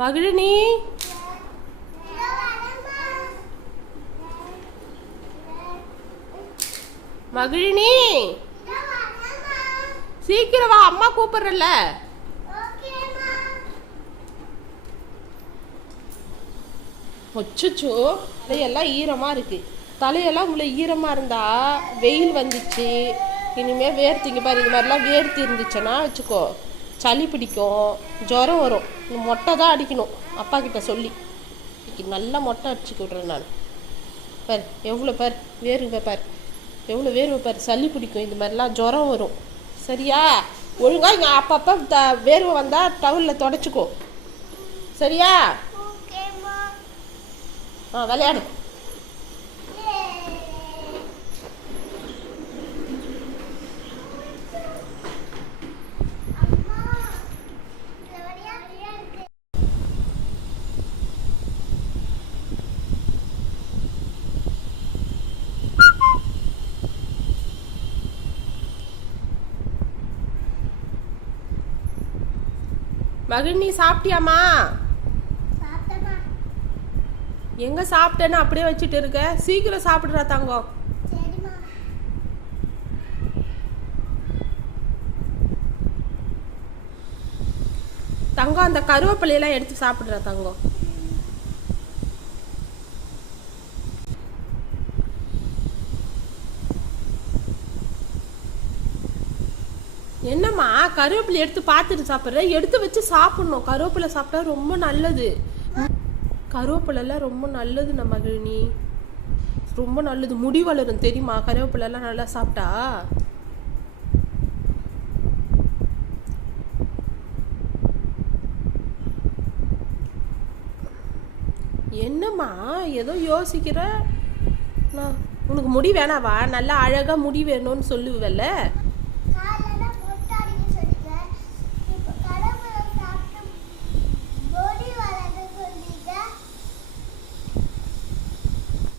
மகிழினி, மகிழினி, சீக்கிரம் வா, அம்மா கூப்பிடுறல. ஒச்சோ, தலையெல்லாம் ஈரமா இருக்கு. தலையெல்லாம் உள்ள ஈரமா இருந்தா வெயில் வந்துச்சு, இனிமே வேர்த்திங்க பாரு. இது மாதிரிலாம் வேர்த்தி இருந்துச்சுன்னா வச்சுக்கோ, சளி பிடிக்கும், ஜுரம் வரும். மொட்டை தான் அடிக்கணும் அப்பா கிட்ட சொல்லி. நல்லா மொட்டை அடிச்சுக்க விட்றேன் நான். பார் எவ்வளோ, பார் வேர்வை, பார் எவ்வளோ வேர்வை, பார். சளி பிடிக்கும், இது மாதிரிலாம் ஜுரம் வரும். சரியா? ஒழுங்காக இங்கே அப்பப்போ வேர்வை வந்தால் டவுலில் தொடச்சிக்கோ. சரியா? விளையாடு. மகிழ்நி, சாப்பிட்டியாமா? எங்க சாப்பிட்டேன்னு அப்படியே வச்சுட்டு இருக்க? சீக்கிரம் சாப்பிடுறா தங்கம். தங்கம், அந்த கருவேப்பிலையெல்லாம் எடுத்து சாப்பிடுறா தங்கம். என்னம்மா கருவேப்பிலை எடுத்து பார்த்துட்டு சாப்பிட்ற? எடுத்து வச்சு சாப்பிடணும். கருவேப்பிலை சாப்பிட்டா ரொம்ப நல்லது. கருவேப்பிலெல்லாம் ரொம்ப நல்லது நம்ம மகிழினி, ரொம்ப நல்லது. முடி வளரும் தெரியுமா கருவேப்பிலெல்லாம் நல்லா சாப்பிட்டா? என்னம்மா ஏதோ யோசிக்கிற? நான் உனக்கு முடி வேணாவா? நல்லா அழகாக முடி வேணும்னு சொல்லுவல்ல.